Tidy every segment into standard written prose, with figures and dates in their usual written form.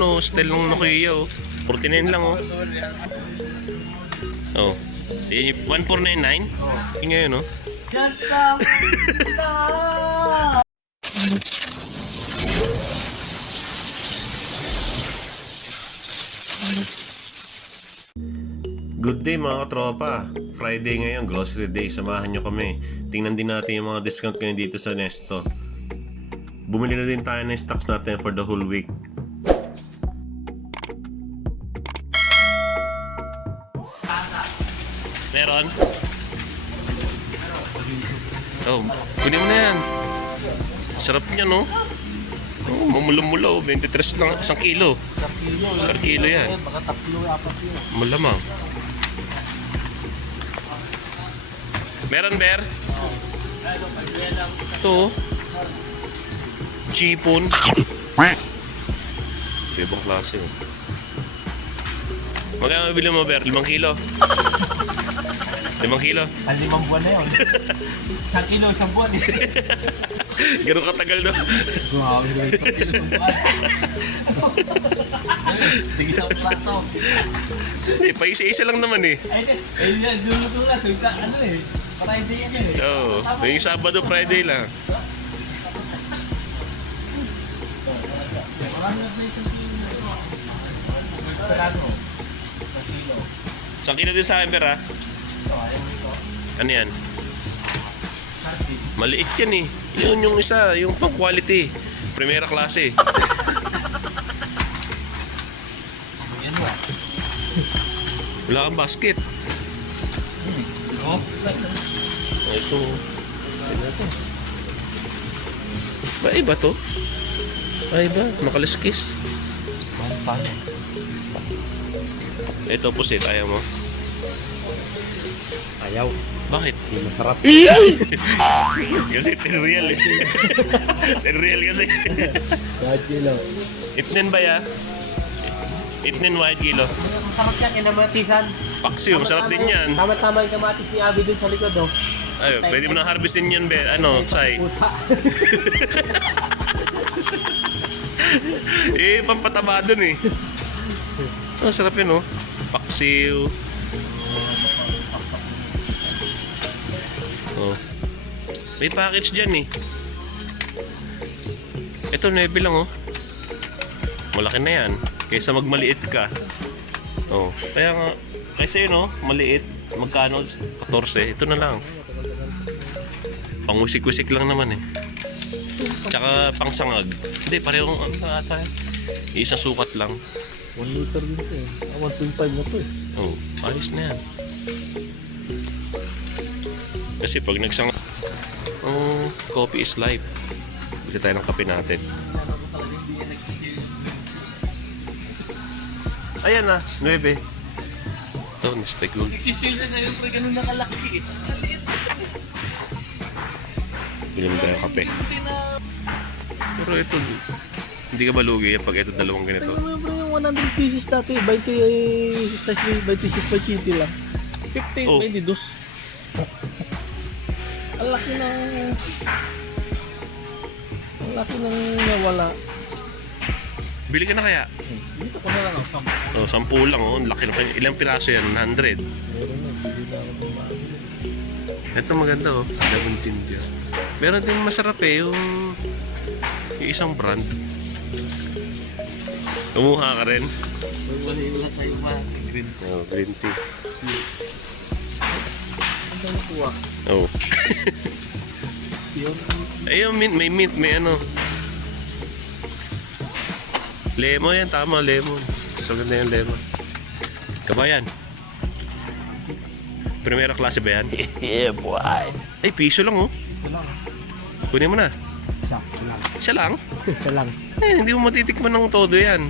No, style ng Nokia oh. 49 lang oh. Oh. 1499? Yung ngayon oh. Good day mga katropa. Friday ngayon, grocery day. Samahan nyo kami. Tingnan din natin yung mga discount ngayon dito sa Nesto. Bumili na din tayo ng stocks natin for the whole week. Meron? Oh, kunin mo na yan. Sarap niya no? Oh, mamula-mula oh. 23 lang, 1 kilo. 1 kilo yan. Malamang. Meron, Ber? Ito. Chipon. Ibang klase oh. Magkano mabili mo, Ber? 5 kilo? 5 kilo? Ang 5 buwan na yun. 1 kilo, 1 buwan eh. Gano'ng katagal doon? Grabe, 1 kilo, 1 buwan. Sige sa praso. Hindi, paisa-isa lang naman eh. Ay, luluto na. Ano eh. Friday yan eh. Oo, yung Sabado, Friday lang. Marami na sa isang kilo. Sarado. 1 kilo din sa akin, Ber ha? Ano yan? Maliit yan eh. Yun yung isa, yung pang quality. Primera klase. Yan ba? Wala kang basket. Oo. Ito. Ba, iba to? Ay, iba. Makaliskis. Paano? Ito, pusit. Ayaw mo? Ayaw. Bakit? Masarap. Kasi 10 real eh. 10 real kasi. Kahit kilo. Itnin ba ya? Itnin white kilo. Masarap yan, kinamatisan. Paksiw, masarap din yan. Tama-tama yung kamatis ni Abby dun sa likod, oh. Ay, pwede mo na harvestin yan, Be. Ano, Sai? Pusa. Eh, pampataba dun eh. Oh, sarap yun, oh. Paksiw. Oh. May package dyan eh. Ito, 9 lang, oh. Malaki na yan. Kaysa magmaliit ka. Oh. Kaya nga, kasi yun, oh, maliit. Magkano? 14. Ito na lang. Pang wisik-wisik lang naman eh. Tsaka pang sangag. Hindi, parehong ano ata. Isang sukat lang. 1 liter din ito eh. 1.5 na ito eh. Oh, ayos na yan. Kasi pag nagsangag, coffee is life. Bili tayo ng kape natin. Ayan na, 9. Ito, Nespecul. Nagsisisa na yun, pero ganun nakalaki eh. Bili mo tayo ng kape. Pero ito, hindi ka balugi yan pag ito dalawang ganito. Tingnan mo yung 100 pieces dati, 26 pachiti lang. 50, Oh. 22. Ang laki ng nawala. Bili ka na kaya? Dito ko na lang ang 10. Oh, 10 lang oh. Laki na kanya. Ilang piraso yan? 100. Meron na, hindi na ako bumabili. Ito maganda oh. 17 dyan. Meron din masarap eh. Yung isang brand. Kumuha ka rin? Wala tayo ba? Green. Oh, green tea. Ang dami kuha. Oh. Yun. Ayun, may mint, may ano. Lemon yan, tama, lemon. So ganda yung lemon. Kabayan. Primera klase ba yan? Yeah, boy. Ay, piso lang oh. Isa lang. Kunin mo na. Isa lang. Isa lang? Isa lang. Eh, hindi mo matitikman ng todo yan.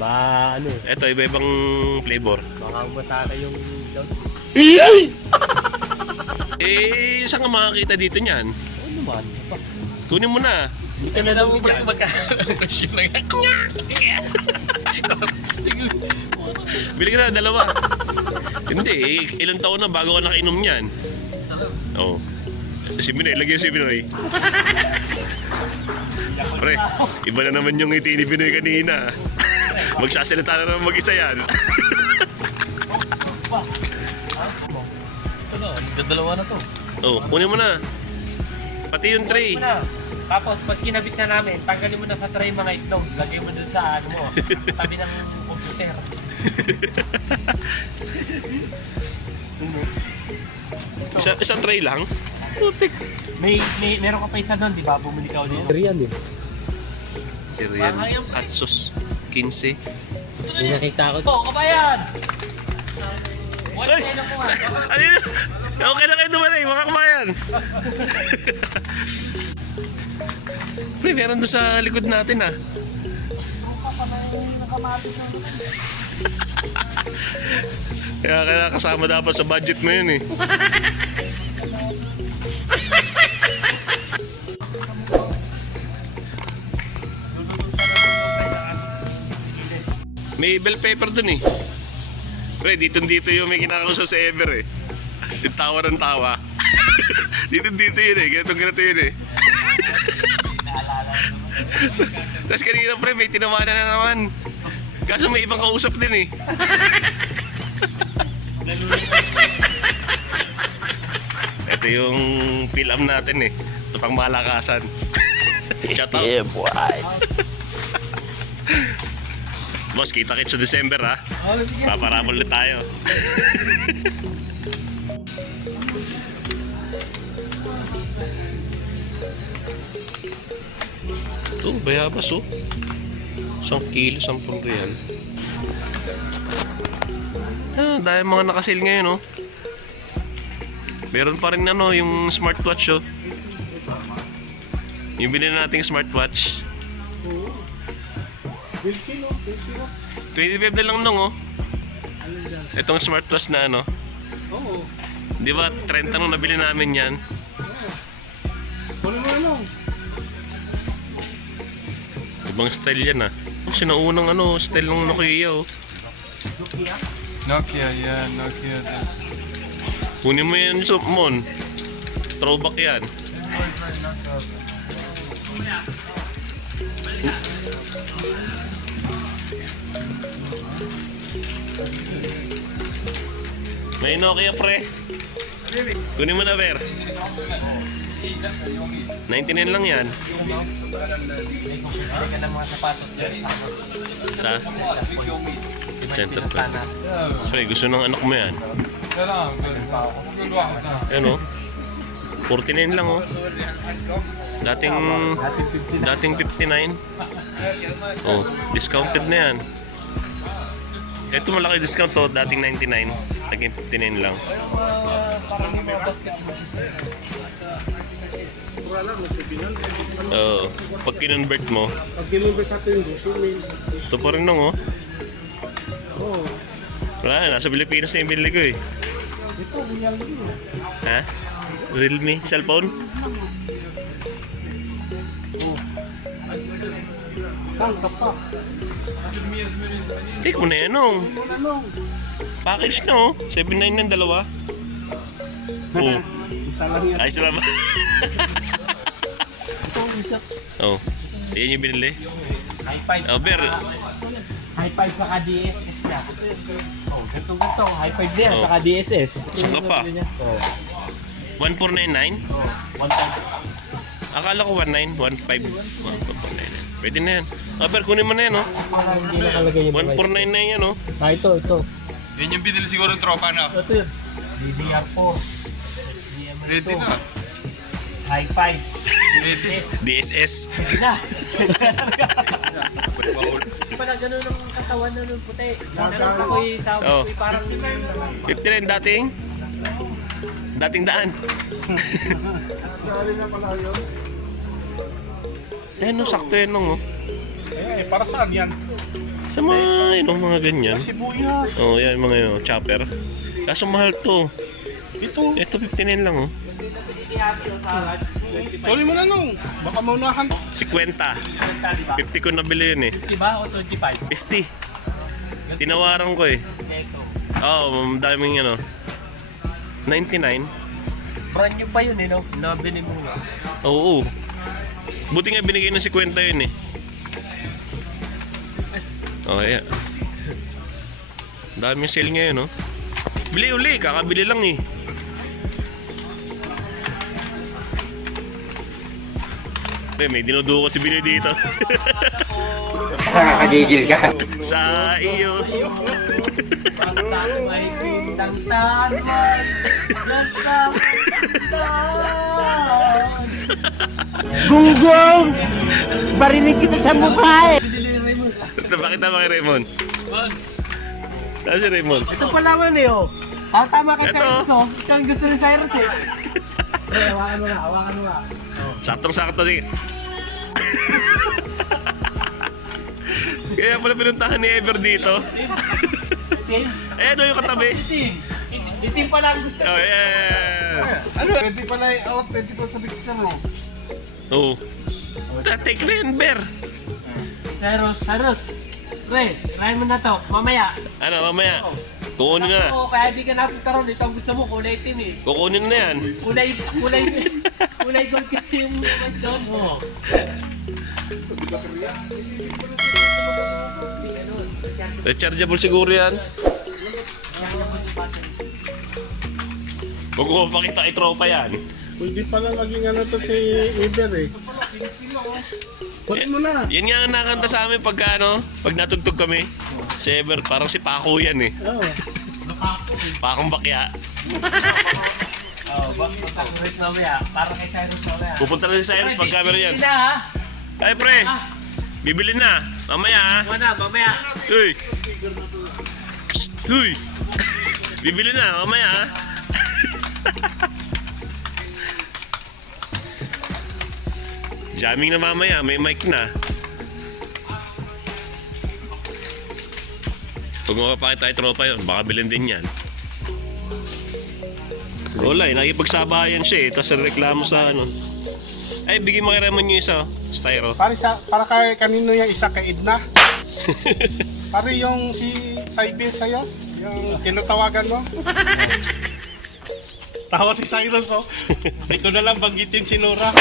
Ano? Ito, iba-ibang flavor. Baka matara yung... Eh, saan ka makakita dito niyan? Ano naman? Kunin mo na. Hindi ka na lang mo dyan. Magkakasyon lang ako. Sige. Bili ka na, 2. Hindi, ilang taon na bago ka nakainom niyan. Isa lang. Oo. Si Pinoy, lagyan si Pinoy. Pre, iba na naman yung ngiti ni Pinoy kanina. Magsasalita na naman mag-isa yan. Ito na, magdadalawa na to. Oh, kunin mo na. Pati yung tray. Na. Tapos pag kinabit na namin, tanggalin mo na sa tray mga itlog. Lagay mo dun sa ano mo, tabi ng computer. Isang tray lang? Putik. Meron ka pa isa doon, di ba? Bumili ka ulit. Riyan din. Syrian hot sauce. 15. May nakita ko. Oh, kabayan! Ay! Ano yun? Okay na kayo dumating, mga kumayan. Pre, meron doon sa likod natin ah. Kaya kasama dapat sa budget mo yun eh. May bell pepper dun eh. Pre, dito yung may kinakausap sa Ever eh. Yung tawa ng tawa. dito yun eh. Ganito yun eh. Tapos kanina pre, may tinawanan na naman. Kaso may ibang kausap din eh. Ito yung film natin eh. Ito pang malakasan. Shout out. Yeah, boy. Boss, kita-kits sa December ha. Paparapol ulit tayo. Ito, bayabas oh. 1 kilo, 10 real. Ah, dahil mga nakasil ngayon oh. Meron pa rin ano, yung smartwatch oh. Yung binili nating smartwatch. 25 na lang nung oh. Itong smartwatch na ano. Oo. Di ba 30 nung nabili namin yan? Kunin mo na lang. Ibang style yan ah. Oh, sinaunang ano, style ng Nokia oh. Nokia, yeah, Nokia. Kunin mo yan so, Mon. Throwback yan. May Nokia pre. Kunin mo na Ver. 99 lang yan. Bili ka ng mga sapatos dyan. Sa center plan. Pre, gusto ng anak mo yan. Ayan o. 49 lang o. Dating 59. Oh, discounted na yan. Ito malaki discount to, dating 99. Naging 59 lang. Parang yung mga basketball. Oo. Pag kinonvert mo, Pag kinonvert sa atin yung gusto, may... ito pa rin lang oh. Oo. Wala, nasa Pilipinas na yung binili ko eh. Ito, real din. Ha? Realme? Cellphone? Saan ka pa? Take mo na yan oh. Muna nung. Package na oh. 7.9 ng dalawa. Oh. Isa lang yan. Ayos na ba? Ito, isa. Oh. Yan yung binili. High five. Oh, Ber. High five saka DSS na. Oh, ganito. High five na yan. Oh. Saka DSS. Saan ka pa? Oh. 1499? Oh. 1 Akala ko 19, 15. 1499. Pwede na yan. Ah, Ber, kunin mo na yan oh. Parang hindi nakalagay yung 149 na yan oh. Ah, ito. Yan yung binili siguro ng tropa na. Ito yun. DDR4. HDMI Ready ito. na. High five. Ready. DSS. Hindi na. Hindi pala ganun ang katawan na nung puti. Ganun ako'y sabi Oh. ko'y parang 59 dating? Dating daan. Eh no, sakto yan nung oh. Eh, para saan yan? Sa mga, mga ganyan. Sibuyas. Oh, yan yung mga chopper. Kaso mahal to. Ito. Ito 59 lang oh. Kunin mo na nung. Baka maunahan. 50. 50 ko nabili yun eh. 50 ba o 25? 50. Tinawaran ko eh. Ito. Oo, daming 99. Brand new pa yun eh, no? Nabili mo nga. Oo. Buti nga binigay ng 50 yun eh. Oh, yeah. Daming sale ngayon, no? Bili uli, kakabili lang eh. May dinuduko si Bini dito. Nakakagigil ka. Sa iyo. Basta may tindang tanwan. Nagkakantan. Gunggong! Barinig kita sa mukha eh! Napakita ba kay Raymond? Saan si Raymond? Ito pa naman eh, oh. Tama ka Ito. Cyrus, oh. Ito ang gusto ni Cyrus, eh. Hawakan mo nga, hawakan mo nga. Saktong-sakto si... Kaya pala pinuntahan ni Ever dito. Itim? Ayan o yung katabi. Itim. Itim pa lang gusto. Oh, yeah. Ano? Pwede pala out, pwede pala sa bigtisan mo. Oh. Take Renber. Cyrus. Re, try mo na to. Mamaya. Ano, mamaya. Kukunin na. Ako, kaya di ka napunta ron. Ito ang gusto mo, kulay itim eh. Kukunin na yan. Kulay gold kasi yung naman doon. Oo. Rechargeable siguro yan. Huwag mo pakita kay tropa yan. Pwede pala maging ano to si Eber eh. Kunin mo na. Yan nga ang nakanta sa amin pagka ano, pag natugtog kami. Si Ever, parang si Paco yan eh. Oo. Pakong bakya. Oh, bakit mamaya? Para kay Cyrus mamaya. Pupunta na si Cyrus pag camera yan. Bibili na ha? Ay pre, bibili na. Mamaya ha. Mamaya. Uy. Psst, uy. Bibili na, mamaya ha. Jamming na mamaya, may mic na. Huwag mo mapakita yung tropa yun, baka bilhin din yan. Wala eh, nakipagsabayan siya eh, tapos reklamo sa ano. Ay, bigyan mo kay Ramon yung isa, styro. Para kay kanino yung isa kay Edna. Para yung si Saibin sa'yo, yung tinatawagan mo. Tawa si Cyrus, oh. Hindi ko na lang banggitin si Nora.